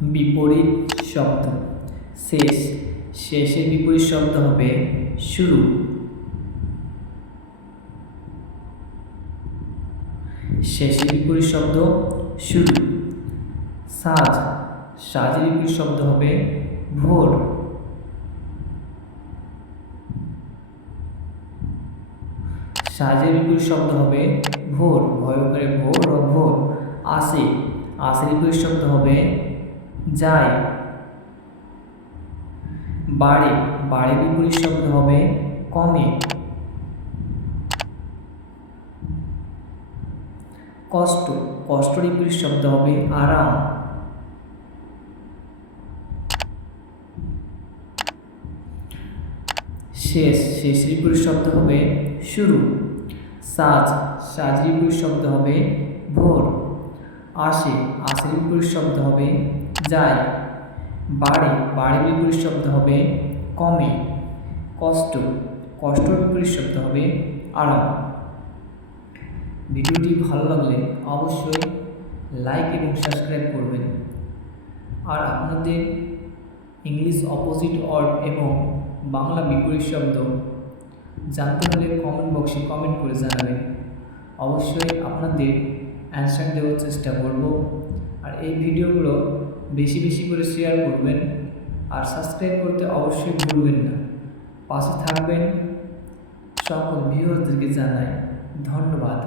বিপরীত শব্দ। শেষ, শেষের বিপরীত শব্দ হবে শুরু। শেষের বিপরীত শব্দ শুরু। সাজ, সাজের বিপরীত শব্দ হবে ভোর। সাজের বিপরীত শব্দ হবে ভোর। ভয় করে ভোর ও ভোর। আসে, আসের বিপরীত শব্দ হবে যায়। বাড়ে বাড়ে বিপরীত শব্দ হবে কমে। কষ্ট কষ্ট বিপরীত শব্দ হবে আরাম। শেষ শেষ বিপরীত শব্দ হবে শুরু। সাজ সাজ বিপরীত শব্দ হবে ভোর। আসে আসের বিপরীত শব্দ হবে যায়। বাড়ে বাড়ে বিপরীত শব্দ হবে কমে। কষ্ট কষ্ট বিপরীত শব্দ হবে আরাম ভিডিওটি ভালো লাগলে অবশ্যই লাইক এবং সাবস্ক্রাইব করবেন। আর আপনাদের ইংলিশ অপোজিট ওয়ার্ড এবং বাংলা বিপরীত শব্দ জানতে হলে কমেন্ট বক্সে কমেন্ট করে জানাবেন। অবশ্যই আপনাদের অ্যান্সার দেওয়ার চেষ্টা করব। আর এই ভিডিওগুলো বেশি বেশি করে শেয়ার করবেন। আর সাবস্ক্রাইব করতে অবশ্যই ভুলবেন না। পাশে থাকবেন। সকল ভিউয়ারদেরকে জানাই ধন্যবাদ।